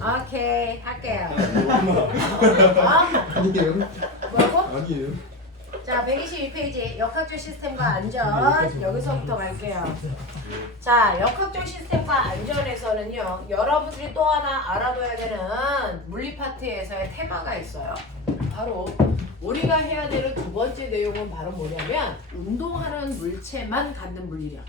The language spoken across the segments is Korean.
오케이 할게요. 아니에요? 뭐라고? 아니에요? 자 122페이지 역학적 시스템과 안전 여기서부터 갈게요. 자 역학적 시스템과 안전에서는요 여러분들이 또 하나 알아둬야 되는 물리 파트에서의 테마가 있어요. 바로 우리가 해야 되는 두 번째 내용은 바로 뭐냐면 운동하는 물체만 갖는 물리력.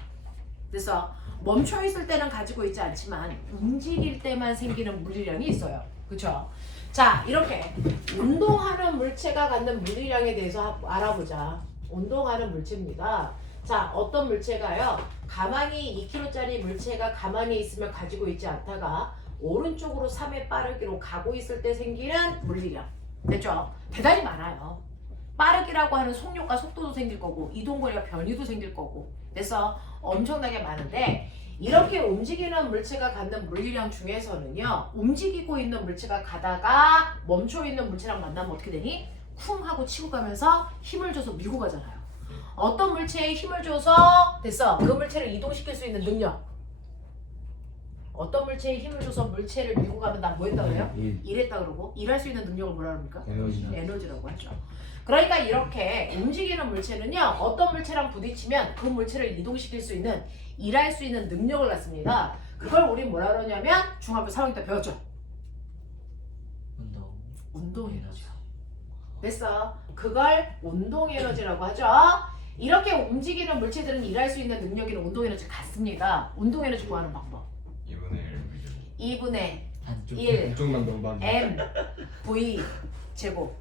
그래서 멈춰 있을 때는 가지고 있지 않지만 움직일 때만 생기는 물리량이 있어요. 그쵸? 자 이렇게 운동하는 물체가 갖는 물리량에 대해서 알아보자. 운동하는 물체입니다. 자 어떤 물체가요? 가만히 2kg짜리 물체가 가만히 있으면 가지고 있지 않다가 오른쪽으로 3의 빠르기로 가고 있을 때 생기는 물리량. 됐죠? 대단히 많아요. 빠르기라고 하는 속력과 속도도 생길 거고 이동거리와 변이도 생길 거고 그래서 엄청나게 많은데 이렇게 움직이는 물체가 갖는 물리량 중에서는요 움직이고 있는 물체가 가다가 멈춰 있는 물체랑 만나면 어떻게 되니? 쿵 하고 치고 가면서 힘을 줘서 밀고 가잖아요. 어떤 물체에 힘을 줘서 됐어 그 물체를 이동시킬 수 있는 능력. 어떤 물체에 힘을 줘서 물체를 밀고 가면 나 뭐 했다 그래요? 일했다 그러고 일할 수 있는 능력을 뭐라 그럽니까? 에너지라고 하죠. 그러니까 이렇게 움직이는 물체는요 어떤 물체랑 부딪히면 그 물체를 이동시킬 수 있는 일할 수 있는 능력을 갖습니다. 그걸 우리 뭐라 그러냐면 중학교 4학년 때 배웠죠. 운동 에너지. 됐어. 그걸 운동 에너지라고 하죠. 이렇게 움직이는 물체들은 일할 수 있는 능력이는 운동 에너지 같습니다. 운동 에너지 구하는 방법. 2분의 1 한쪽만 넘어가. m v 제곱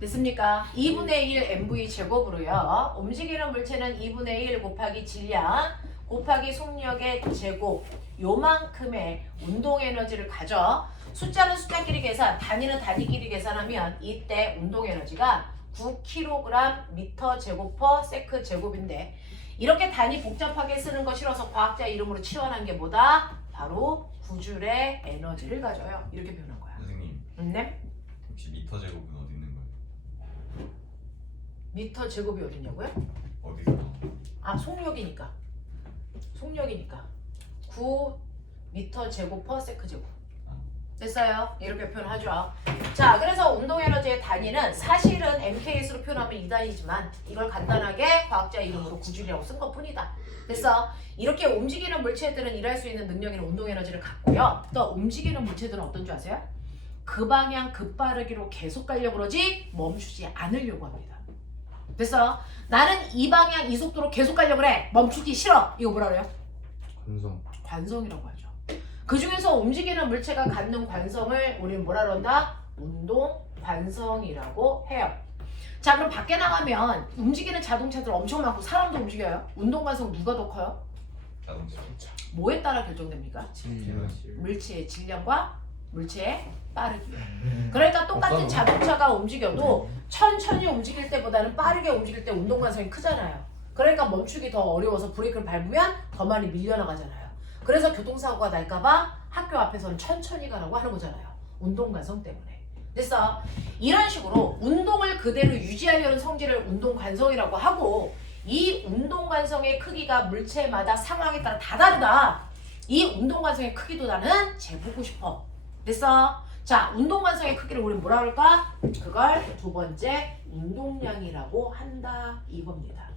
됐습니까? 2분의 1 mv 제곱으로요 움직이는 물체는 2분의 1 곱하기 질량 곱하기 속력의 제곱 요만큼의 운동 에너지를 가져. 숫자는 숫자끼리 계산 단위는 단위끼리 계산하면 이때 운동 에너지가 9kg 미터 제곱 퍼 세크 제곱인데 이렇게 단위 복잡하게 쓰는 거 싫어서 과학자 이름으로 치환한 게 뭐다? 바로 구줄의 에너지를 가져요. 이렇게 표현한 거야. 선생님, 네? 혹시 미터 제곱은 어디 있는 거예요? 미터 제곱이 어디냐고요? 어디서? 아 속력이니까. 속력이니까 9 미터 제곱 퍼 세크 제곱. 됐어요? 이렇게 표현하죠. 자, 그래서 운동 에너지의 단위는 사실은 MKS로 표현하면 2단위지만 이걸 간단하게 과학자 이름으로 구줄이라고 쓴 것뿐이다. 됐어? 이렇게 움직이는 물체들은 일할 수 있는 능력이나 운동 에너지를 갖고요. 또 움직이는 물체들은 어떤 줄 아세요? 그 방향 급빠르기로 계속 가려고 그러지 멈추지 않으려고 합니다. 됐어? 나는 이 방향 이 속도로 계속 가려고 그래. 멈추기 싫어. 이거 뭐라 그래요? 관성. 관성이라고 하죠. 그 중에서 움직이는 물체가 갖는 관성을 우리는 뭐라 그런다? 운동 관성이라고 해요. 자, 그럼 밖에 나가면 움직이는 자동차들 엄청 많고 사람도 움직여요. 운동 관성 누가 더 커요? 자동차. 뭐에 따라 결정됩니까? 질량. 물체의 질량과 물체의 빠르기. 그러니까 똑같은 자동차가 움직여도 천천히 움직일 때보다는 빠르게 움직일 때 운동 관성이 크잖아요. 그러니까 멈추기 더 어려워서 브레이크를 밟으면 더 많이 밀려나가잖아요. 그래서 교통사고가 날까봐 학교 앞에서는 천천히 가라고 하는 거잖아요. 운동관성 때문에. 그래서 이런 식으로 운동을 그대로 유지하려는 성질을 운동관성이라고 하고 이 운동관성의 크기가 물체마다 상황에 따라 다 다르다. 이 운동관성의 크기도 나는 재보고 싶어. 됐어? 자, 운동관성의 크기를 우리 뭐라 그럴까? 그걸 두 번째 운동량이라고 한다 이겁니다.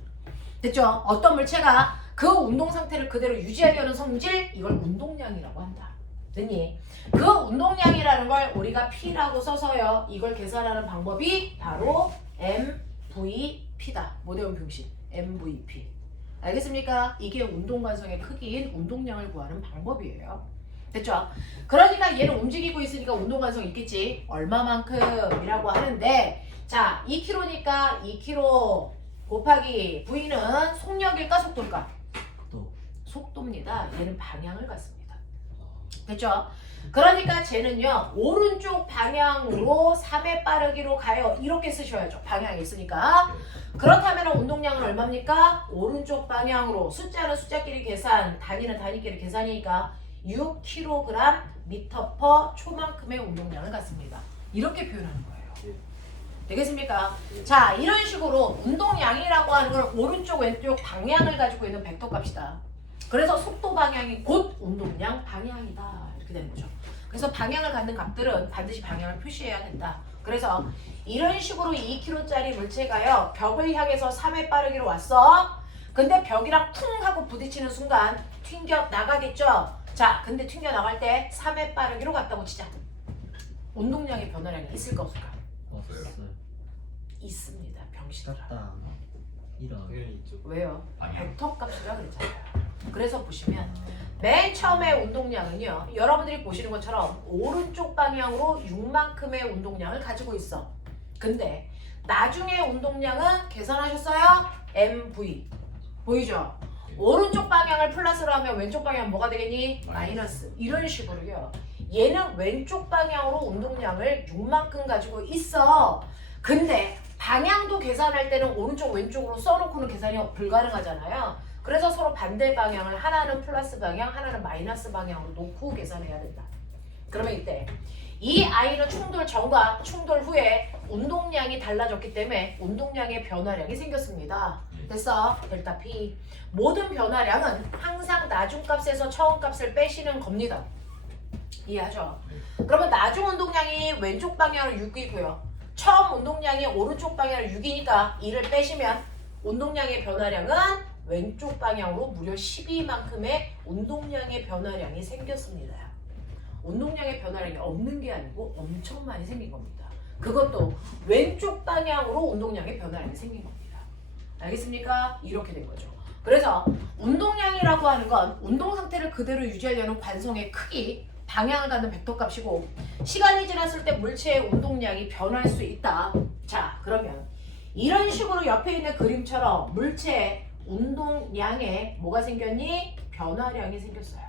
됐죠? 어떤 물체가 그 운동 상태를 그대로 유지하려는 성질 이걸 운동량이라고 한다. 됐니? 그 운동량이라는 걸 우리가 P라고 써서요. 이걸 계산하는 방법이 바로 MVP다. 모대원 병식 MVP. 알겠습니까? 이게 운동관성의 크기인 운동량을 구하는 방법이에요. 됐죠? 그러니까 얘는 움직이고 있으니까 운동관성이 있겠지. 얼마만큼이라고 하는데 자 2kg니까 2kg 곱하기 V는 속력일까 속도일까? 속도입니다. 얘는 방향을 갖습니다. 됐죠? 그러니까 쟤는요 오른쪽 방향으로 3의 빠르기로 가요. 이렇게 쓰셔야죠. 방향이 있으니까. 그렇다면 운동량은 얼마입니까? 오른쪽 방향으로 숫자는 숫자끼리 계산 단위는 단위끼리 계산이니까 6kg 미터 퍼 초만큼의 운동량을 갖습니다. 이렇게 표현하는 거예요. 되겠습니까? 자, 이런 식으로 운동량이라고 하는 걸 오른쪽 왼쪽 방향을 가지고 있는 벡터 값이다. 그래서 속도 방향이 곧 운동량 방향이다. 이렇게 되는 거죠. 그래서 방향을 갖는 값들은 반드시 방향을 표시해야 된다. 그래서 이런 식으로 2kg짜리 물체가요. 벽을 향해서 3회 빠르기로 왔어. 근데 벽이랑 쿵 하고 부딪히는 순간 튕겨 나가겠죠. 자, 근데 튕겨 나갈 때 3회 빠르기로 갔다고 치자. 운동량의 변화량이 있을까 없을까? 없어요. 있습니다. 병신들아. 다 이런. 왜요? 방향. 벡터 값이라 그랬잖아요. 그래서 보시면 맨 처음에 운동량은요. 여러분들이 보시는 것처럼 오른쪽 방향으로 6만큼의 운동량을 가지고 있어. 근데 나중에 운동량은 계산하셨어요? MV. 보이죠? 오른쪽 방향을 플러스로 하면 왼쪽 방향은 뭐가 되겠니? 마이너스. 이런 식으로요. 얘는 왼쪽 방향으로 운동량을 6만큼 가지고 있어. 근데 방향도 계산할 때는 오른쪽 왼쪽으로 써놓고는 계산이 불가능하잖아요. 그래서 서로 반대 방향을 하나는 플러스 방향, 하나는 마이너스 방향으로 놓고 계산해야 된다. 그러면 이때 이 아이는 충돌 전과 충돌 후에 운동량이 달라졌기 때문에 운동량의 변화량이 생겼습니다. 됐어? 델타 P. 모든 변화량은 항상 나중값에서 처음값을 빼시는 겁니다. 이해하죠? 그러면 나중 운동량이 왼쪽 방향으로 6이고요. 처음 운동량이 오른쪽 방향으로 6이니까 이를 빼시면 운동량의 변화량은 왼쪽 방향으로 무려 12만큼의 운동량의 변화량이 생겼습니다. 운동량의 변화량이 없는 게 아니고 엄청 많이 생긴 겁니다. 그것도 왼쪽 방향으로 운동량의 변화량이 생긴 겁니다. 알겠습니까? 이렇게 된 거죠. 그래서 운동량이라고 하는 건 운동 상태를 그대로 유지하려는 관성의 크기, 방향을 갖는 벡터 값이고 시간이 지났을 때 물체의 운동량이 변할 수 있다. 자, 그러면 이런 식으로 옆에 있는 그림처럼 물체의 운동량에 뭐가 생겼니? 변화량이 생겼어요.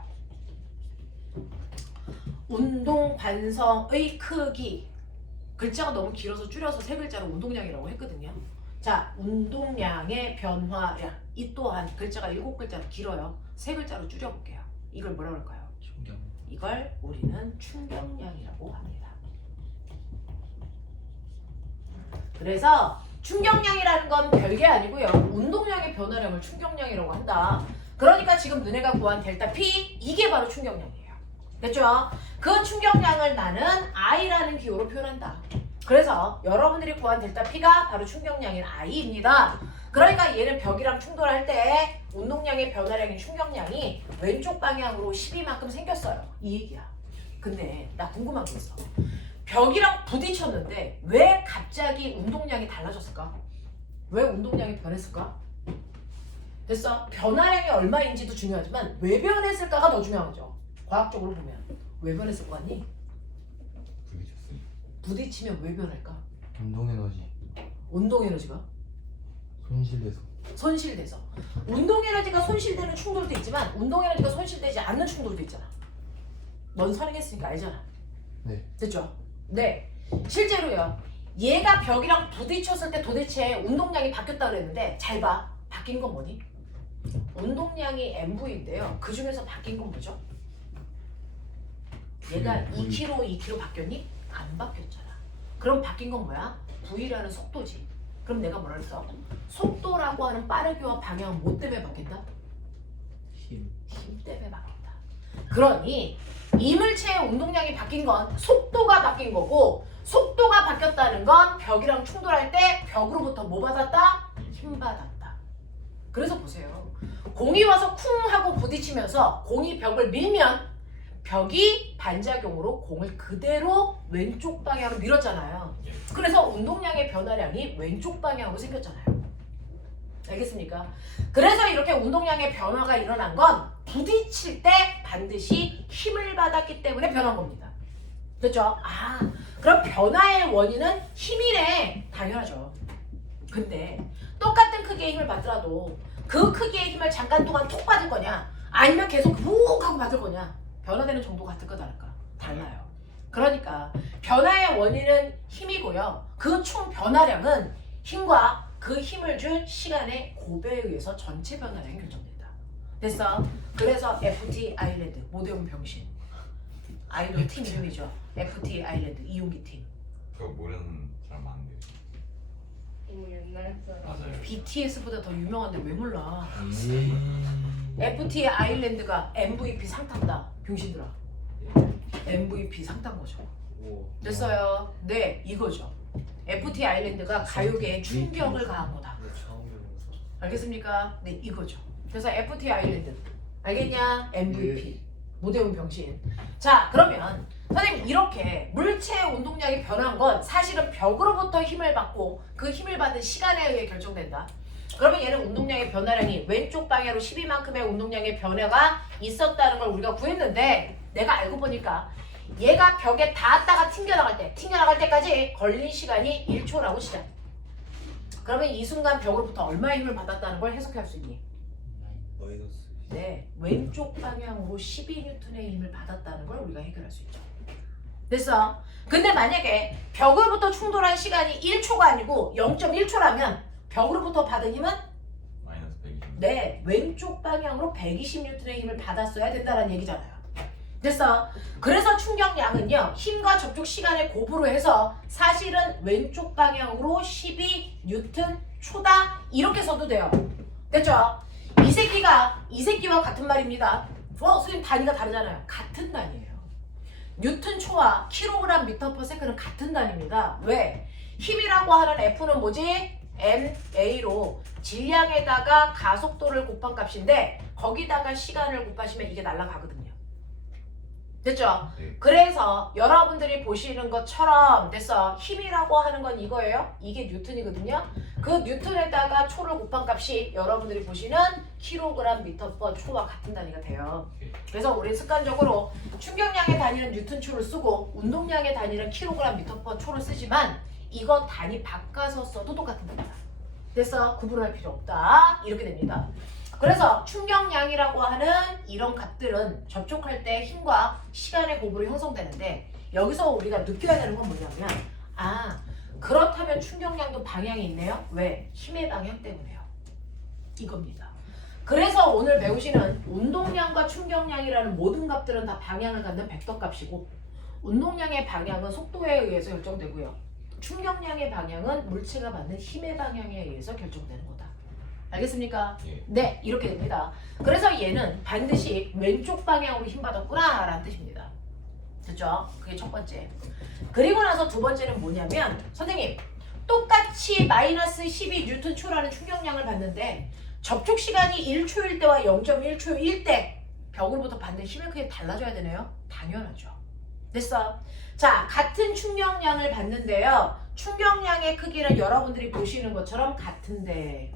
운동 관성의 크기. 글자가 너무 길어서 줄여서 세 글자로 운동량이라고 했거든요. 자, 운동량의 변화량. 이 또한 글자가 7글자로 길어요. 세 글자로 줄여볼게요. 이걸 뭐라고 할까요? 충격. 이걸 우리는 충격량이라고 합니다. 그래서 충격량이라는 건 별게 아니고요. 운동량의 변화량을 충격량이라고 한다. 그러니까 지금 너네가 구한 델타 P, 이게 바로 충격량이에요. 됐죠? 그 충격량을 나는 I라는 기호로 표현한다. 그래서 여러분들이 구한 델타 P가 바로 충격량인 I입니다. 그러니까 얘는 벽이랑 충돌할 때 운동량의 변화량인 충격량이 왼쪽 방향으로 12만큼 생겼어요. 이 얘기야. 근데 나 궁금한 게 있어. 벽이랑 부딪혔는데 왜 갑자기 운동량이 달라졌을까? 왜 운동량이 변했을까? 됐어? 변화량이 얼마인지도 중요하지만 왜 변했을까가 더 중요한 거죠. 과학적으로 보면. 왜 변했을 거 같니? 부딪혔으니까. 부딪히면 왜 변할까? 운동 에너지 운동 에너지가 손실돼서. 손실돼서. 운동 에너지가 손실되는 충돌도 있지만 운동 에너지가 손실되지 않는 충돌도 있잖아. 넌 선행했으니까 알잖아. 네. 됐죠? 네. 실제로요. 얘가 벽이랑 부딪혔을 때 도대체 운동량이 바뀌었다 그랬는데 잘 봐. 바뀐 건 뭐니? 운동량이 MV인데요. 그 중에서 바뀐 건 뭐죠? 얘가 2kg, 2kg 바뀌었니? 안 바뀌었잖아. 그럼 바뀐 건 뭐야? V라는 속도지. 그럼 내가 뭐라 그랬어? 속도라고 하는 빠르기와 방향은 뭐 때문에 바뀐다? 힘. 힘 때문에 바뀐다. 그러니 이물체의 운동량이 바뀐 건 속도가 바뀐 거고 속도가 바뀌었다는 건 벽이랑 충돌할 때 벽으로부터 뭐 받았다? 힘 받았다. 그래서 보세요. 공이 와서 쿵 하고 부딪히면서 공이 벽을 밀면 벽이 반작용으로 공을 그대로 왼쪽 방향으로 밀었잖아요. 그래서 운동량의 변화량이 왼쪽 방향으로 생겼잖아요. 알겠습니까? 그래서 이렇게 운동량의 변화가 일어난 건 부딪힐 때 반드시 힘을 받았기 때문에 변한 겁니다. 됐죠? 아, 그럼 변화의 원인은 힘이래. 당연하죠. 근데 똑같은 크기의 힘을 받더라도 그 크기의 힘을 잠깐 동안 톡 받을 거냐 아니면 계속 훅 하고 받을 거냐 변화되는 정도가 같을까 다를까? 달라요. 그러니까 변화의 원인은 힘이고요. 그 총 변화량은 힘과 그 힘을 준 시간의 곱에 의해서 전체 변화량이 결정된다. 됐어? 그래서 FT 아일랜드 모대음 병신 아이돌 팀 이름이죠. FT 아일랜드 이용기 팀. 그거 모르는 사람 많은데. 너무 옛날 사람. 맞아요. BTS보다 더 유명한데 왜 몰라? 예. FT 아일랜드가 MVP 상 탔다. 병신들아. MVP 상 탄 거죠. 오. 됐어요. 네, 이거죠. FT 아일랜드가 가요계에 충격을 가한 거다. 네, 처음 배우면서. 알겠습니까? 네, 이거죠. 그래서 FT 아일랜드 알겠냐? MVP 모대운 병신. 자, 그러면 선생님 이렇게 물체 운동량이 변한 건 사실은 벽으로부터 힘을 받고 그 힘을 받은 시간에 의해 결정된다. 그러면 얘는 운동량의 변화량이 왼쪽 방향으로 12만큼의 운동량의 변화가 있었다는 걸 우리가 구했는데 내가 알고 보니까 얘가 벽에 닿았다가 튕겨나갈 때까지 걸린 시간이 1초라고 시작. 그러면 이 순간 벽으로부터 얼마의 힘을 받았다는 걸 해석할 수 있니? 마이너스. 네, 왼쪽 방향으로 12N의 힘을 받았다는 걸 우리가 해결할 수 있죠. 됐어? 근데 만약에 벽으로부터 충돌한 시간이 1초가 아니고 0.1초라면 벽으로부터 받은 힘은 마이너스 120. 네, 왼쪽 방향으로 120N의 힘을 받았어야 된다는 얘기잖아요. 됐어? 그래서 충격량은요, 힘과 접촉 시간의 곱으로 해서 사실은 왼쪽 방향으로 12N 초다 이렇게 써도 돼요. 됐죠? 이 새끼와 같은 말입니다. 선생님 단위가 다르잖아요. 같은 단위예요. 뉴턴 초와 킬로그램 미터 퍼 세컨은 같은 단위입니다. 왜? 힘이라고 하는 F는 뭐지? ma로 질량에다가 가속도를 곱한 값인데 거기다가 시간을 곱하시면 이게 날아가거든요. 됐죠? 네. 그래서 여러분들이 보시는 것처럼 됐어. 힘이라고 하는 건 이거예요. 이게 뉴턴이거든요. 그 뉴턴에다가 초를 곱한 값이 여러분들이 보시는 킬로그램 미터 퍼 초와 같은 단위가 돼요. 그래서 우리 습관적으로 충격량의 단위는 뉴턴 초를 쓰고 운동량의 단위는 킬로그램 미터 퍼 초를 쓰지만 이거 단위 바꿔서 써도 똑같은 겁니다. 됐어? 구분할 필요 없다. 이렇게 됩니다. 그래서 충격량이라고 하는 이런 값들은 접촉할 때 힘과 시간의 곱으로 형성되는데 여기서 우리가 느껴야 되는 건 뭐냐면 그렇다면 충격량도 방향이 있네요. 왜? 힘의 방향 때문에요. 이겁니다. 그래서 오늘 배우시는 운동량과 충격량이라는 모든 값들은 다 방향을 갖는 벡터 값이고 운동량의 방향은 속도에 의해서 결정되고요. 충격량의 방향은 물체가 받는 힘의 방향에 의해서 결정되는 거다. 알겠습니까? 예. 네, 이렇게 됩니다. 그래서 얘는 반드시 왼쪽 방향으로 힘 받았구나 라는 뜻입니다. 됐죠? 그게 첫 번째. 그리고 나서 두 번째는 뭐냐면 선생님 똑같이 마이너스 12N 초라는 충격량을 받는데 접촉 시간이 1초일 때와 0.1초일 때 벽으로부터 받는 힘의 크기가 달라져야 되네요? 당연하죠. 됐어? 자, 같은 충격량을 받는데요. 충격량의 크기는 여러분들이 보시는 것처럼 같은데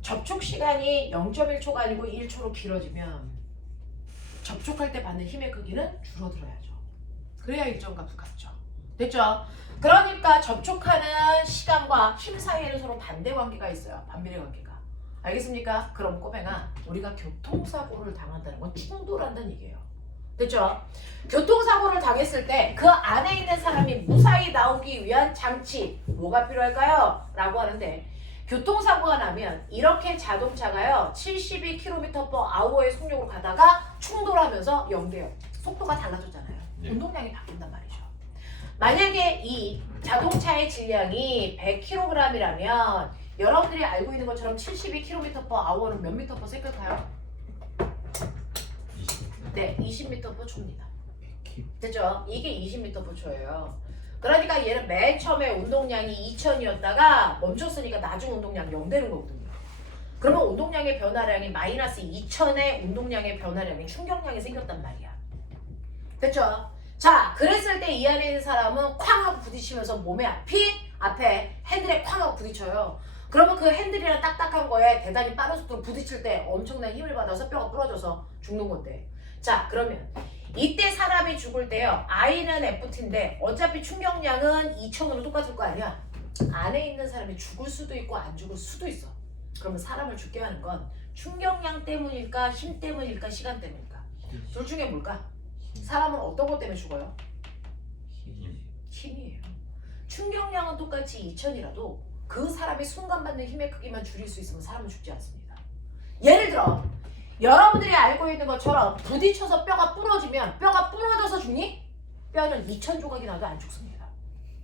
접촉 시간이 0.1초가 아니고 1초로 길어지면 접촉할 때 받는 힘의 크기는 줄어들어야죠. 그래야 일정 값을 갖죠. 됐죠? 그러니까 접촉하는 시간과 힘 사이에는 서로 반대 관계가 있어요. 반비례 관계가. 알겠습니까? 그럼 꼬맹아, 우리가 교통사고를 당한다는 건 충돌한다는 얘기예요. 됐죠? 교통사고를 당했을 때 그 안에 있는 사람이 무사히 나오기 위한 장치 뭐가 필요할까요? 라고 하는데 교통사고가 나면 이렇게 자동차가요 72km/h의 속력으로 가다가 충돌하면서 0대0 속도가 달라졌잖아요. 예. 운동량이 바뀐단 말이죠. 만약에 이 자동차의 질량이 100kg이라면 여러분들이 알고 있는 것처럼 72km/h는 몇 미터 퍼 세컨일까요? 20. 네, 20m/초입니다. 됐죠? 이게 20m/초예요. 그러니까 얘는 맨 처음에 운동량이 2000이었다가 멈췄으니까 나중 운동량 0 되는 거거든요. 그러면 운동량의 변화량이 마이너스 2000의 운동량의 변화량이 충격량이 생겼단 말이야. 됐죠? 자, 그랬을 때 이 안에 있는 사람은 쾅 하고 부딪히면서 몸의 앞에 핸들에 쾅 하고 부딪혀요. 그러면 그 핸들이랑 딱딱한 거에 대단히 빠른 속도로 부딪힐 때 엄청난 힘을 받아서 뼈가 부러져서 죽는 건데. 자, 그러면 이때 사람이 죽을 때요. I는 FT인데 어차피 충격량은 2000으로 똑같을 거 아니야. 안에 있는 사람이 죽을 수도 있고 안 죽을 수도 있어. 그러면 사람을 죽게 하는 건 충격량 때문일까, 힘 때문일까, 시간 때문일까? 둘 중에 뭘까? 사람은 어떤 것 때문에 죽어요? 힘이에요. 충격량은 똑같이 2000이라도 그 사람이 순간 받는 힘의 크기만 줄일 수 있으면 사람은 죽지 않습니다. 예를 들어 여러분들이 알고 있는 것처럼 부딪혀서 뼈가 부러지면 뼈가 부러져서 죽니? 뼈는 2000 조각이 나도 안 죽습니다.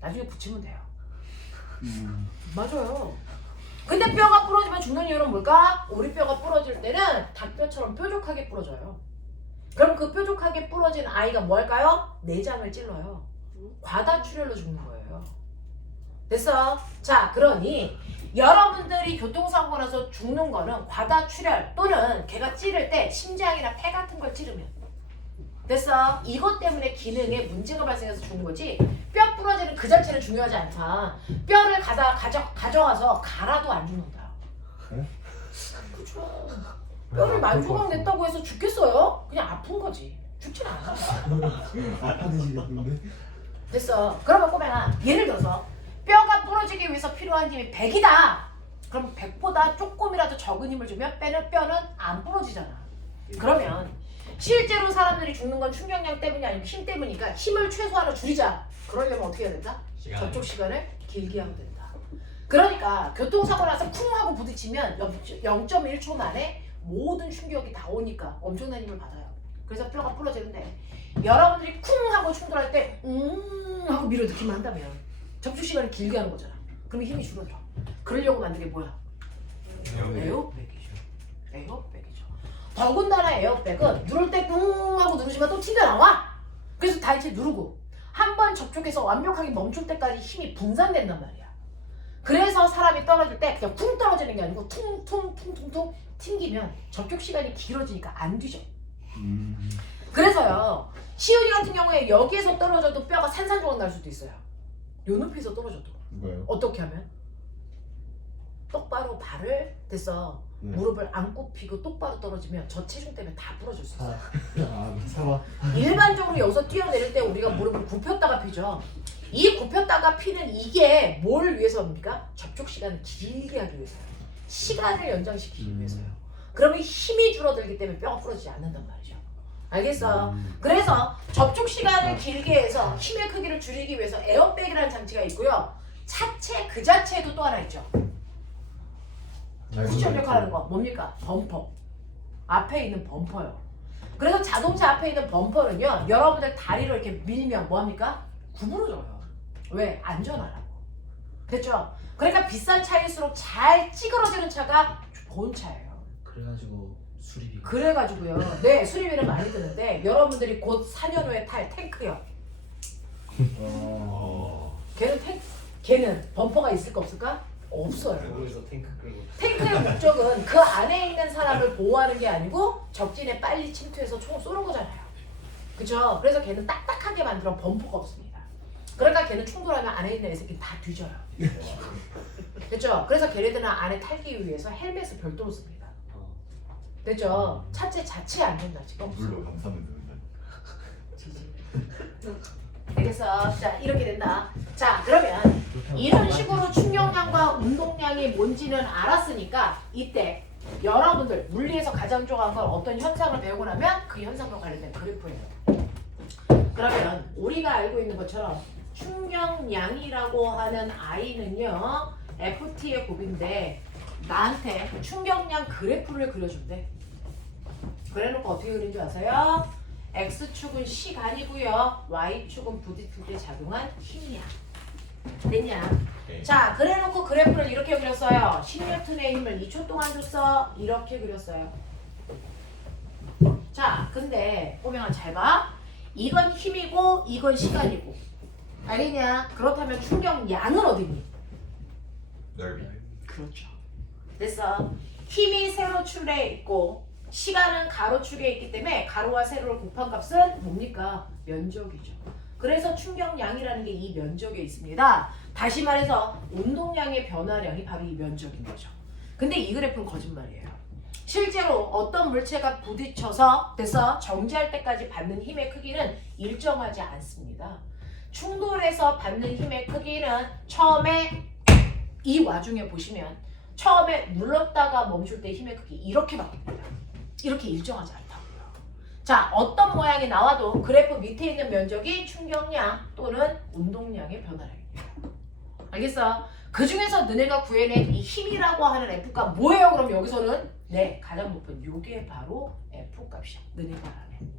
나중에 붙이면 돼요. 맞아요. 근데 뼈가 부러지면 죽는 이유는 뭘까? 우리 뼈가 부러질 때는 닭뼈처럼 뾰족하게 부러져요. 그럼 그 뾰족하게 부러진 아이가 뭐 할까요? 내장을 찔러요. 과다출혈로 죽는 거예요. 됐어? 자, 그러니 여러분들이 교통사고 나서 죽는 거는 과다출혈 또는 걔가 찌를 때 심장이나 폐 같은 걸 찌르면. 됐어? 이것 때문에 기능에 문제가 발생해서 죽는 거지 뼈 부러지는 그 자체는 중요하지 않다. 뼈를 가져가서 갈아도 안 죽는다. 그죠? 뼈를 만조각 냈다고 해서 죽겠어요? 그냥 아픈 거지. 죽진 않아. 아파드시겠는데? 됐어. 그러면 꼬맹아, 예를 들어서 뼈가 부러지기 위해서 필요한 힘이 100이다. 그럼 100보다 조금이라도 적은 힘을 주면 뼈는 안 부러지잖아. 그러면 실제로 사람들이 죽는 건 충격량 때문이 아니고 힘 때문이니까 힘을 최소한으로 줄이자. 그러려면 어떻게 해야 된다? 접촉 시간을 길게 하면 된다. 그러니까 교통사고 나서 쿵 하고 부딪히면 0.1초 만에 모든 충격이 다 오니까 엄청난 힘을 받아요. 그래서 뼈가 부러지는데 여러분들이 쿵 하고 충돌할 때 하고 밀어넣기만 한다면 접촉 시간을 길게 하는 거잖아. 그러면 힘이 줄어들어. 그러려고 만든 게 뭐야? 에어백이죠. 에어백이죠. 더군다나 에어백은 누를 때 쿵 하고 누르지만 또 튕겨나와. 그래서 다이체 누르고 한 번 접촉해서 완벽하게 멈출 때까지 힘이 분산된단 말이야. 그래서 사람이 떨어질 때 그냥 쿵 떨어지는 게 아니고 퉁퉁퉁퉁퉁 튕기면 접촉 시간이 길어지니까 안 뒤져. 그래서요 시은이 같은 경우에 여기에서 떨어져도 뼈가 산산조각 날 수도 있어요. 요 높이에서 떨어져도. 뭐예요? 어떻게 하면? 똑바로 발을 됐어. 네. 무릎을 안 굽히고 똑바로 떨어지면 저 체중 때문에 다 부러질 수 있어요. 사와. 일반적으로 여기서 뛰어내릴 때 우리가 무릎을 굽혔다가 피죠. 이 굽혔다가 피는 이게 뭘 위해서입니까? 접촉 시간을 길게 하기 위해서요. 시간을 연장시키기 위해서요. 그러면 힘이 줄어들기 때문에 뼈가 부러지지 않는단 말이죠. 알겠어? 그래서 접촉 시간을 길게 해서 힘의 크기를 줄이기 위해서 에어백이라는 장치가 있고요. 차체 그 자체에도 또 하나 있죠. 쿠션 역할하는 거 뭡니까? 범퍼. 앞에 있는 범퍼요. 그래서 자동차 앞에 있는 범퍼는요. 여러분들 다리로 이렇게 밀면 뭐합니까? 구부러져요. 왜? 안전하라고. 됐죠? 그러니까 비싼 차일수록 잘 찌그러지는 차가 좋은 차예요. 그래가지고 수리비. 그래가지고요. 네, 수리비는 많이 드는데 여러분들이 곧 4년 후에 탈 탱크요. 걔는 범퍼가 있을까 없을까? 없어요. 거기서 탱크 끌고. 탱크의 목적은 그 안에 있는 사람을 보호하는 게 아니고 적진에 빨리 침투해서 총 쏘는 거잖아요. 그죠? 그래서 걔는 딱딱하게 만들어 범퍼가 없습니다. 그러니까 걔는 충돌하면 안에 있는 애새끼는 다 뒤져요. 됐죠? 그래서 걔네들은 안에 탈기 위해서 헬멧을 별도로 씁니다. 됐죠? 차체 자체에 안전다 지금 물로 감싸면 되는데. 알겠어. 자, 이렇게 된다. 자, 그러면 이런 식으로 충격량과 운동량이 뭔지는 알았으니까 이때 여러분들 물리에서 가장 중요한 건 어떤 현상을 배우고 나면 그 현상과 관련된 그래프예요. 그러면 우리가 알고 있는 것처럼 충격량이라고 하는 아이는요. FT의 곱인데 나한테 충격량 그래프를 그려준대. 그래놓고 어떻게 그린 줄 아세요? X축은 시간이고요. Y축은 부딪힐 때 작용한 힘이야. 됐냐? 네. 자, 그래놓고 그래프를 이렇게 그렸어요. 10N의 힘을 2초 동안 줬어. 이렇게 그렸어요. 자, 근데 꼬맹아 잘 봐. 이건 힘이고 이건 시간이고. 알겠냐? 그렇다면 충격량은 어디니? 넓이. 그렇죠. 됐어. 힘이 세로축에 있고 시간은 가로축에 있기 때문에 가로와 세로를 곱한 값은 뭡니까? 면적이죠. 그래서 충격량이라는 게 이 면적에 있습니다. 다시 말해서 운동량의 변화량이 바로 이 면적인 거죠. 근데 이 그래프는 거짓말이에요. 실제로 어떤 물체가 부딪혀서 돼서 정지할 때까지 받는 힘의 크기는 일정하지 않습니다. 충돌해서 받는 힘의 크기는 처음에 이 와중에 보시면 처음에 눌렀다가 멈출 때 힘의 크기 이렇게 바뀝니다. 이렇게 일정하지 않다고요. 자, 어떤 모양이 나와도 그래프 밑에 있는 면적이 충격량 또는 운동량의 변화량입니다. 알겠어? 그 중에서 너네가 구해낸 이 힘이라고 하는 F가 뭐예요? 그럼 여기서는 네, 가장 높은 요게 바로 F값이야. 너네가 알아낸.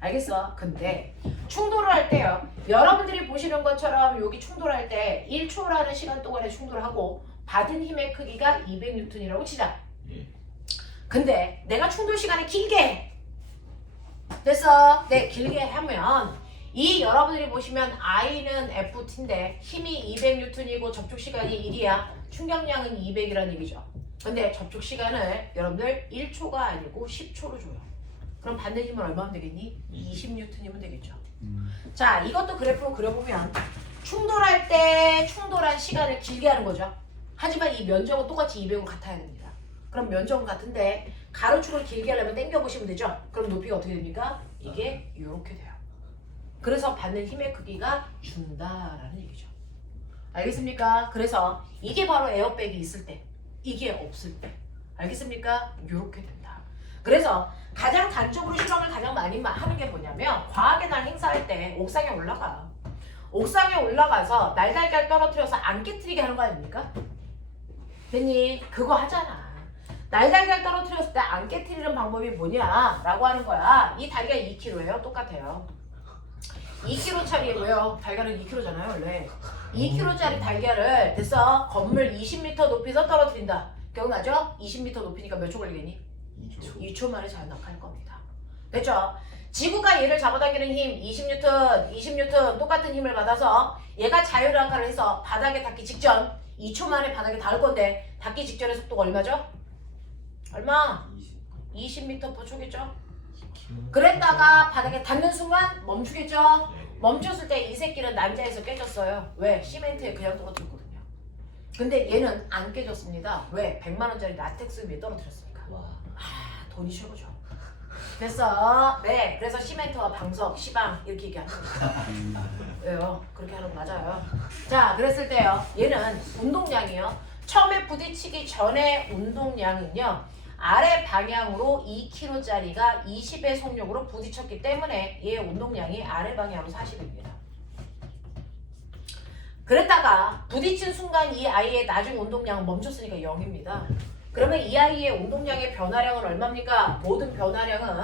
알겠어? 근데 충돌을 할 때요. 여러분들이 보시는 것처럼 여기 충돌할 때 1초라는 시간 동안에 충돌하고 받은 힘의 크기가 200N이라고 치자. 예. 근데 내가 충돌 시간을 길게 해. 됐어. 네, 길게 하면 이 여러분들이 보시면 I는 FT인데 힘이 200N이고 접촉 시간이 1이야. 충격량은 200이라는 얘기죠. 근데 접촉 시간을 여러분들 1초가 아니고 10초로 줘요. 그럼 받는 힘은 얼마면 되겠니? 20N이면 되겠죠. 자, 이것도 그래프로 그려보면 충돌할 때 충돌한 시간을 길게 하는 거죠. 하지만 이 면적은 똑같이 200으로 같아야 됩니다. 그럼 면적은 같은데 가로축을 길게 하려면 당겨보시면 되죠. 그럼 높이가 어떻게 됩니까? 이게 이렇게 돼요. 그래서 받는 힘의 크기가 준다라는 얘기죠. 알겠습니까? 그래서 이게 바로 에어백이 있을 때, 이게 없을 때. 알겠습니까? 이렇게 된다. 그래서 가장 단적으로 실험을 가장 많이 하는 게 뭐냐면 과학의 날 행사할 때 옥상에 올라가. 옥상에 올라가서 날달걀 떨어뜨려서 안 깨트리게 하는 거 아닙니까? 됐니? 그거 하잖아. 날달걀 떨어뜨렸을 때 안 깨트리는 방법이 뭐냐? 라고 하는 거야. 이 달걀 2kg예요. 똑같아요. 2kg짜리고요. 달걀은 2kg잖아요, 원래. 2kg짜리 달걀을 됐어. 건물 20m 높이서 떨어뜨린다. 기억나죠? 20m 높이니까 몇 초 걸리겠니? 2초 만에 잘 낙하할 겁니다. 됐죠? 지구가 얘를 잡아당기는 힘 20N 똑같은 힘을 받아서 얘가 자유낙하를 해서 바닥에 닿기 직전 2초 만에 바닥에 닿을 건데 닿기 직전의 속도가 얼마죠? 얼마? 20m/초겠죠? 그랬다가 바닥에 닿는 순간 멈추겠죠? 멈췄을 때 이 새끼는 난자에서 깨졌어요. 왜? 시멘트에 그냥 떨어뜨렸거든요. 근데 얘는 안 깨졌습니다. 왜? 100만원짜리 라텍스 위에 떨어뜨렸으니까. 아, 돈이 최고죠. 됐어. 네, 그래서 시멘트와 방석, 시방 이렇게 얘기하는 거예요. 왜요? 그렇게 하는 거 맞아요. 자, 그랬을 때요. 얘는 운동량이요. 처음에 부딪히기 전에 운동량은요. 아래 방향으로 2kg짜리가 20의 속력으로 부딪혔기 때문에 얘의 운동량이 아래 방향으로 40입니다. 그랬다가 부딪힌 순간 이 아이의 나중 운동량은 멈췄으니까 0입니다. 그러면 이 아이의 운동량의 변화량은 얼마입니까? 모든 변화량은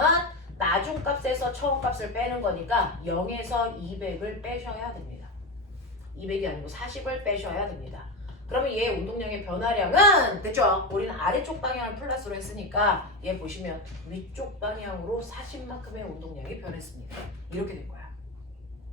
나중 값에서 처음 값을 빼는 거니까 0에서 200을 빼셔야 됩니다. 200이 아니고 40을 빼셔야 됩니다. 그러면 얘 운동량의 변화량은 됐죠? 우리는 아래쪽 방향을 플러스로 했으니까 얘 보시면 위쪽 방향으로 40만큼의 운동량이 변했습니다. 이렇게 된 거야.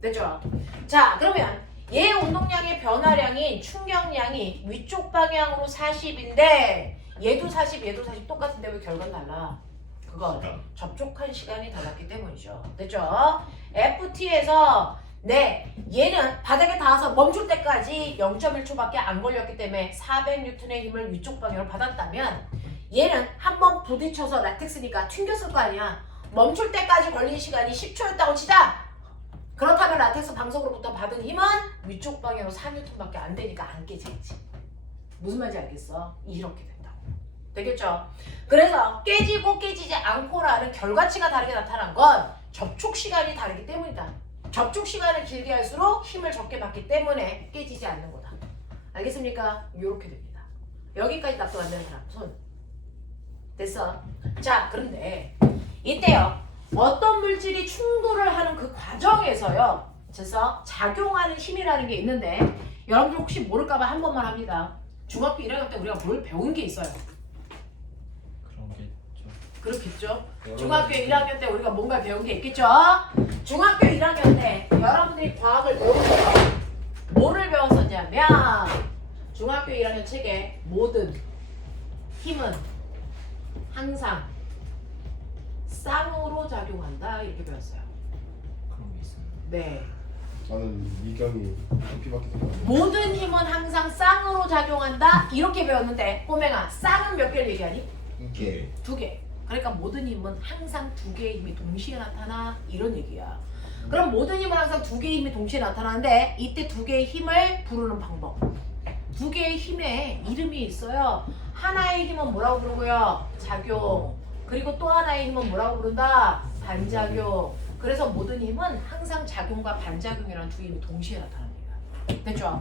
됐죠? 자, 그러면 얘 운동량의 변화량인 충격량이 위쪽 방향으로 40인데 얘도 40, 얘도 40 똑같은데 왜 결과는 달라? 그건 접촉한 시간이 달랐기 때문이죠. 됐죠? FT에서 네, 얘는 바닥에 닿아서 멈출 때까지 0.1초밖에 안 걸렸기 때문에 400N의 힘을 위쪽 방향으로 받았다면 얘는 한번 부딪혀서 라텍스니까 튕겼을 거 아니야. 멈출 때까지 걸린 시간이 10초였다고 치자. 그렇다면 라텍스 방석으로부터 받은 힘은 위쪽 방향으로 4N밖에 안 되니까 안 깨지겠지. 무슨 말인지 알겠어? 이렇게 된다고. 되겠죠? 그래서 깨지고 깨지지 않고라는 결과치가 다르게 나타난 건 접촉 시간이 다르기 때문이다. 접촉 시간을 길게 할수록 힘을 적게 받기 때문에 깨지지 않는 거다. 알겠습니까? 이렇게 됩니다. 여기까지 납득 안 되는 사람 손. 됐어? 자, 그런데 이때요. 어떤 물질이 충돌을 하는 그 과정에서요. 됐어? 작용하는 힘이라는 게 있는데 여러분들 혹시 모를까봐 한 번만 합니다. 중학교 1학년 때 우리가 뭘 배운 게 있어요. 그런 게 좀 그렇겠죠? 중학교 1학년 때 우리가 뭔가 배운 게 있겠죠? 중학교 1학년 때 여러분들이 과학을 배우면서 뭐를 배웠었냐면 중학교 1학년 책에 모든 힘은 항상 쌍으로 작용한다 이렇게 배웠어요. 그런 게 있어요. 네. 나는 미경이 높이밖에 생각 안 나. 모든 힘은 항상 쌍으로 작용한다 이렇게 배웠는데 꼬맹아 쌍은 몇 개를 얘기하니? 개. 2개. 그러니까 모든 힘은 항상 2개의 힘이 동시에 나타나 이런 얘기야. 그럼 모든 힘은 항상 2개의 힘이 동시에 나타나는데 이때 2개의 힘을 부르는 방법. 2개의 힘에 이름이 있어요. 하나의 힘은 뭐라고 부르고요? 작용. 그리고 또 하나의 힘은 뭐라고 부른다? 반작용. 그래서 모든 힘은 항상 작용과 반작용이라는 두 힘이 동시에 나타납니다. 됐죠?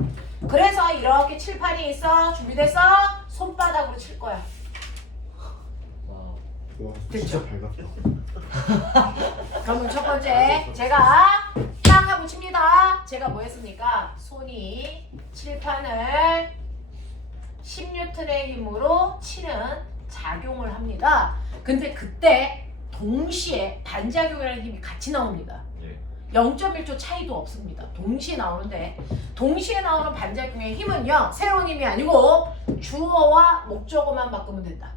그래서 이렇게 칠판이 있어. 준비됐어? 손바닥으로 칠 거야. 와우. 와, 됐죠? 진짜 밝았다. 그러면 첫 번째 제가 딱 하고 칩니다. 제가 뭐 했습니까? 손이 칠판을 10N의 힘으로 치는 작용을 합니다. 근데 그때 동시에 반작용이라는 힘이 같이 나옵니다. 예. 0.1초 차이도 없습니다. 동시에 나오는데 동시에 나오는 반작용의 힘은요. 새로운 힘이 아니고 주어와 목적어만 바꾸면 된다.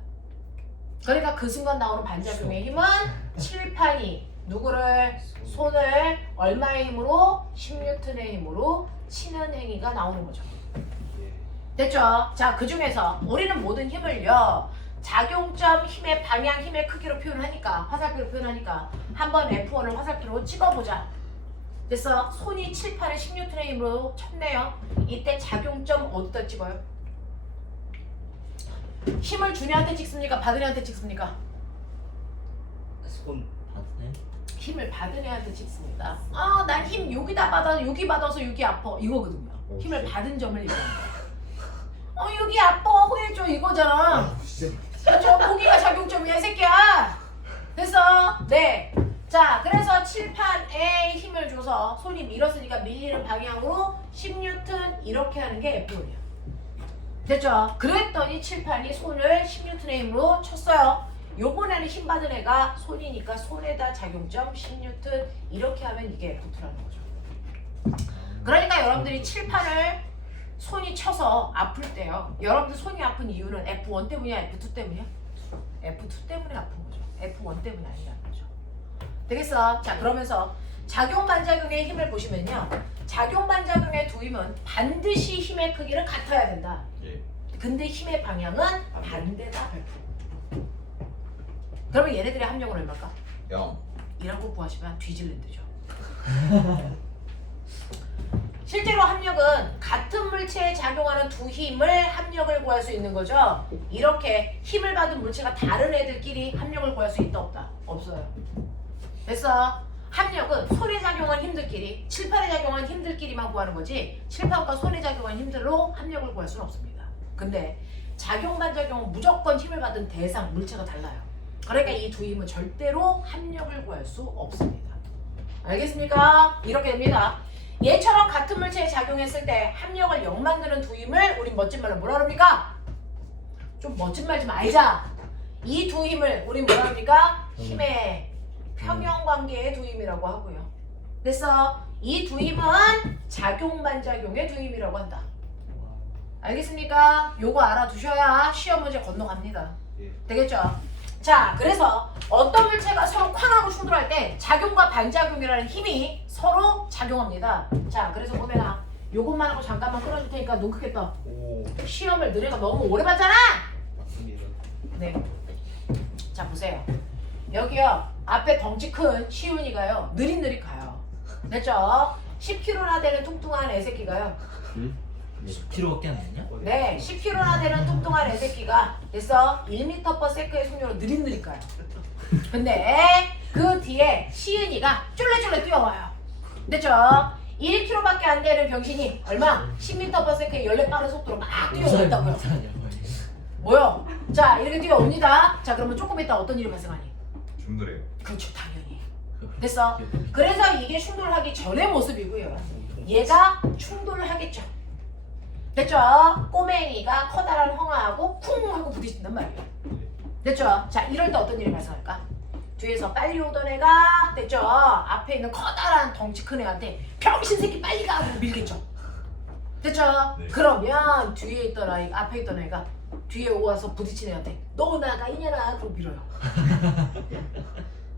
그러니까 그 순간 나오는 반작용의 힘은 칠판이 누구를 손을 얼마의 힘으로 10N의 힘으로 치는 행위가 나오는 거죠. 됐죠? 자, 그 중에서 우리는 모든 힘을요. 작용점 힘의 방향, 힘의 크기로 표현하니까 화살표로 표현하니까 한번 F1을 화살표로 찍어보자. 그래서 손이 칠판에 10N의 힘으로 쳤네요. 이때 작용점 어디다 찍어요? 힘을 준 애한테 찍습니까? 받은 애한테 찍습니까? 손 받네. 힘을 받은 애한테 찍습니다. 아, 난 힘 여기다 받아서 여기 받아서 여기 아파 이거거든요. 힘을 받은 점을 얘기합니다. 여기 아파 후회줘 이거잖아. 그렇죠? 거기가 작용점이야 이 새끼야. 됐어? 네. 자, 그래서 칠판에 힘을 줘서 손이 밀었으니까 밀리는 방향으로 10N 이렇게 하는 게 F1이야. 됐죠? 그랬더니 칠판이 손을 10N의 힘으로 쳤어요. 요번에는 힘 받은 애가 손이니까 손에다 작용점 10N 이렇게 하면 이게 F2라는 거죠. 그러니까 여러분들이 칠판을 손이 쳐서 아플 때요. 여러분들 손이 아픈 이유는 F1 때문이야? F2 때문이야? F2 때문에 아픈 거죠. F1 때문에 아니라는 거죠. 되겠어? 자, 그러면서 작용 반작용의 힘을 보시면요. 작용 반작용의 두 힘은 반드시 힘의 크기를 같아야 된다. 예. 근데 힘의 방향은 반대다 100%. 그러면 얘네들의 합력은 얼마일까? 0. 이라고 구하시면 뒤질랜드죠. 실제로 합력은 같은 물체에 작용하는 두 힘을 합력을 구할 수 있는 거죠. 이렇게 힘을 받은 물체가 다른 애들끼리 합력을 구할 수 있다 없다? 없어요. 됐어? 합력은 손에 작용한 힘들끼리, 칠판에 작용한 힘들끼리만 구하는 거지 칠판과 손에 작용한 힘들로 합력을 구할 수는 없습니다. 근데 작용 반작용은 무조건 힘을 받은 대상, 물체가 달라요. 그러니까 이 두 힘은 절대로 합력을 구할 수 없습니다. 알겠습니까? 이렇게 됩니다. 얘처럼 같은 물체에 작용했을 때 합력을 0 만드는 두 힘을 우린 멋진 말로 뭐라 그럽니까? 좀 멋진 말 좀 알자. 이 두 힘을 우린 뭐라 그럽니까? 힘의 평형관계의 두 힘이라고 하고요. 그래서 이 두 힘은 작용 반작용의 두 힘이라고 한다. 알겠습니까? 요거 알아두셔야 시험 문제 건너갑니다. 되겠죠? 자, 그래서 어떤 물체가 서로 쾅하고 충돌할 때 작용과 반작용이라는 힘이 서로 작용합니다. 자, 그래서 보면아 요것만 하고 잠깐만 끊어줄 테니까 눈 크게 떠. 오, 시험을 너네가 너무 오래 봤잖아. 맞습니다. 네. 자, 보세요. 여기요 앞에 덩치 큰 시훈이가요 느릿느릿 가요. 됐죠? 10kg나 되는 뚱뚱한 애새끼가요. 10kg밖에 안 되냐? 네, 10kg나 되는 뚱뚱한 애새끼가 됐어 1m/s의 속력으로 느릿느릿 가요. 근데 그 뒤에 시은이가 쫄래쫄래 뛰어와요. 됐죠? 1kg밖에 안 되는 병신이 얼마? 10m/s의 연례 빠른 속도로 막 뛰어온다고요. 뭐요? 자, 이렇게 뛰어옵니다. 자, 그러면 조금 있다 어떤 일이 발생하니? 충돌해요. 그렇죠, 당연히. 됐어? 그래서 이게 충돌하기 전의 모습이고요. 얘가 충돌을 하겠죠. 됐죠? 꼬맹이가 커다란 황화하고 쿵 하고 부딪힌단 말이에요. 됐죠? 자, 이럴 때 어떤 일이 발생할까? 뒤에서 빨리 오던 애가 됐죠? 앞에 있는 커다란 덩치 큰 애한테 병신 새끼 빨리 가! 하고 밀겠죠? 됐죠? 네. 그러면 뒤에 있던 아이, 앞에 있던 애가 뒤에 와서 부딪힌 애한테 너 나가 이년아! 그러고 밀어요.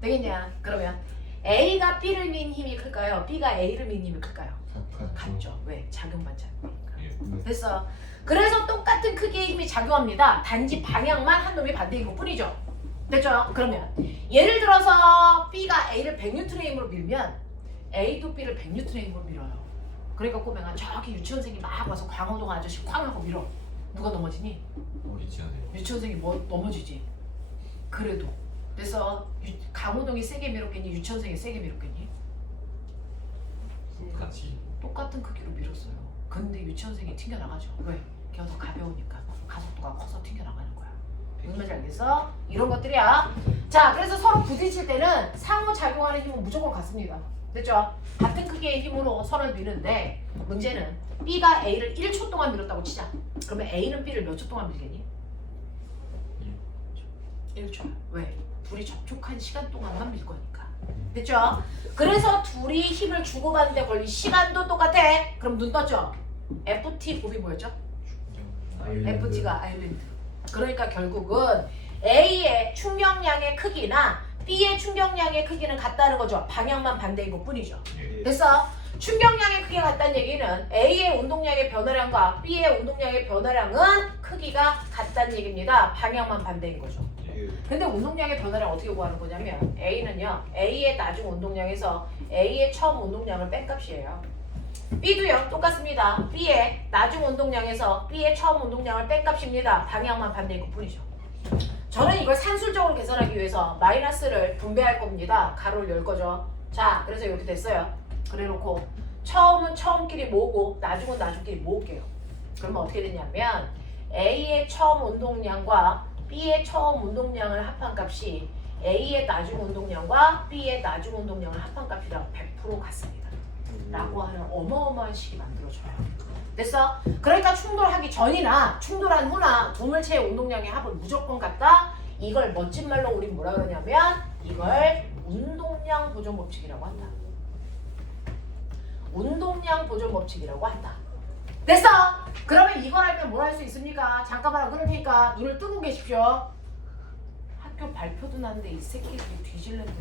되겠냐? 그러면 A가 B를 민 힘이 클까요? B가 A를 민 힘이 클까요? 같죠. 왜? 작용 반작용이니까. 예. 됐어. 그래서 똑같은 크기의 힘이 작용합니다. 단지 방향만 한 놈이 반대인 것 뿐이죠. 됐죠? 그러면 예를 들어서 B가 A를 100N의 힘으로 밀면 A도 B를 100N의 힘으로 밀어요. 그러니까 꼬맹아 저기 유치원생이 막 와서 광어동 아저씨 쾅 하고 밀어. 누가 넘어지니? 모르지 않아요. 유치원생이 뭐 넘어지지. 그래도 그래서 강호동이 세게 밀었겠니? 유치원생이 세게 밀었겠니? 같이. 똑같은 크기로 밀었어요. 근데 유치원생이 튕겨나가죠. 왜? 걔가 더 가벼우니까 가속도가 커서 튕겨나가는 거야. 무슨 말인지 알겠어? 이런 것들이야. 자, 그래서 서로 부딪힐 때는 상호작용하는 힘은 무조건 같습니다. 됐죠? 같은 크기의 힘으로 서로를 미는데 문제는 B가 A를 1초 동안 밀었다고 치자. 그러면 A는 B를 몇 초 동안 밀겠니? 1초. 왜? 둘이 접촉한 시간 동안만 밀 거니까. 됐죠? 그래서 둘이 힘을 주고받는데 걸린 시간도 똑같아. 그럼 눈 떴죠? FT 곱이 뭐였죠? FT가 아일랜드. 그러니까 결국은 A의 충격량의 크기나 B의 충격량의 크기는 같다는 거죠. 방향만 반대인 것 뿐이죠. 예. 됐어? 충격량의 크기가 같다는 얘기는 A의 운동량의 변화량과 B의 운동량의 변화량은 크기가 같다는 얘기입니다. 방향만 반대인 거죠. 예. 근데 운동량의 변화량 어떻게 구하는 거냐면 A는요. A의 나중 운동량에서 A의 처음 운동량을 뺀 값이에요. B도요. 똑같습니다. B의 나중 운동량에서 B의 처음 운동량을 뺀 값입니다. 방향만 반대인 것 뿐이죠. 저는 이걸 산술적으로 계산하기 위해서 마이너스를 분배할 겁니다. 가로를 열 거죠. 자, 그래서 이렇게 됐어요. 그래 놓고 처음은 처음끼리 모으고 나중은 나중끼리 모을게요. 그러면 어떻게 되냐면 A의 처음 운동량과 B의 처음 운동량을 합한 값이 A의 나중 운동량과 B의 나중 운동량을 합한 값이랑 100% 같습니다. 라고 하는 어마어마한 식이 만들어져요. 됐어? 그러니까 충돌하기 전이나 충돌한 후나 두 물체의 운동량의 합은 무조건 같다. 이걸 멋진 말로 우린 뭐라 그러냐면 이걸 운동량 보존 법칙이라고 한다. 운동량 보존 법칙이라고 한다. 됐어? 그러면 이걸 알면 뭘 할 수 있습니까? 잠깐만 그럴 테니까 눈을 뜨고 계십시오. 학교 발표도 났는데 이 새끼들이 뒤질랜데.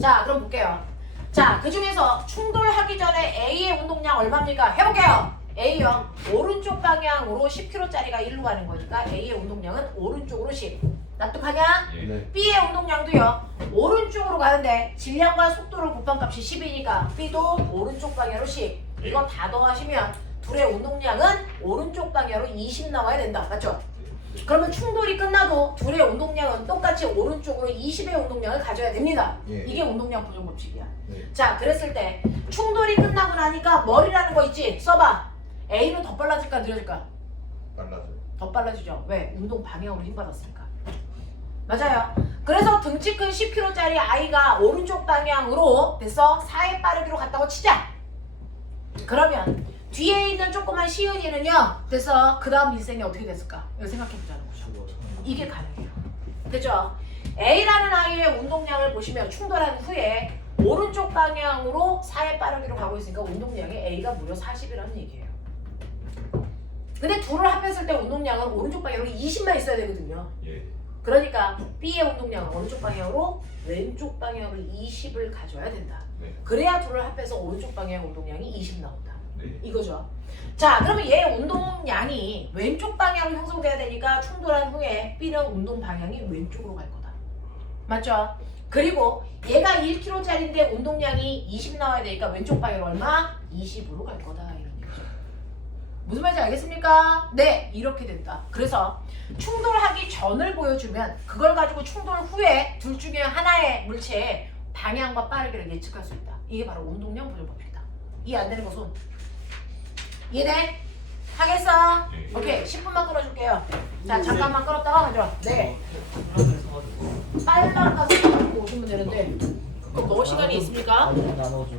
자, 그럼 볼게요. 자, 그 중에서 충돌하기 전에 A의 운동량 얼마입니까? 해볼게요. A요. 오른쪽 방향으로 10km짜리가 1로 가는 거니까 A의 운동량은 오른쪽으로 10. 납득하냐? 예. 네. B의 운동량도요. 오른쪽으로 가는데 질량과 속도를 곱한 값이 10이니까 B도 오른쪽 방향으로 10. 이거 다 더하시면 둘의 운동량은 오른쪽 방향으로 20 나와야 된다. 맞죠? 그러면 충돌이 끝나도 둘의 운동량은 똑같이 오른쪽으로 20의 운동량을 가져야 됩니다. 예. 이게 운동량 보존 법칙이야. 네. 자, 그랬을 때 충돌이 끝나고 나니까 머리라는 거 있지? 써봐. A는 더 빨라질까 느려질까? 빨라져. 더 빨라지죠. 왜? 운동 방향으로 힘 받았으니까. 맞아요. 그래서 등치 큰 10kg짜리 아이가 오른쪽 방향으로 됐어? 4의 빠르기로 갔다고 치자. 그러면 뒤에 있는 조그만 시은이는요. 됐어? 그 다음 인생이 어떻게 됐을까? 이거 생각해보자는 거죠. 이게 가능해요. 됐죠? A라는 아이의 운동량을 보시면 충돌한 후에 오른쪽 방향으로 4의 빠르기로 가고 있으니까 운동량이 A가 무려 40이라는 얘기예요. 근데 둘을 합했을 때 운동량은 오른쪽 방향으로 20만 있어야 되거든요. 예. 그러니까 B의 운동량은 오른쪽 방향으로 왼쪽 방향으로 20을 가져야 된다. 네. 그래야 둘을 합해서 오른쪽 방향 운동량이 20 나온다. 네. 이거죠. 자, 그러면 얘 운동량이 왼쪽 방향으로 형성돼야 되니까 충돌한 후에 B는 운동 방향이 왼쪽으로 갈 거다. 맞죠? 그리고 얘가 1kg짜리인데 운동량이 20 나와야 되니까 왼쪽 방향으로 얼마? 20으로 갈 거다. 이런 얘기죠. 무슨 말인지 알겠습니까? 네, 이렇게 된다. 그래서 충돌하기 전을 보여주면 그걸 가지고 충돌 후에 둘 중에 하나의 물체의 방향과 빠르기를 예측할 수 있다. 이게 바로 운동량 보존 법칙이다. 이해 안 되는 거 손. 이해돼? 하겠어? 네. 오케이, 10분만 끌어줄게요. 자, 잠깐만 끌었다가 가죠. 네. 사가지고 빨리 가서 갖고 오시면 되는데 그럼 넣을 시간이 있습니까? 나눠줘.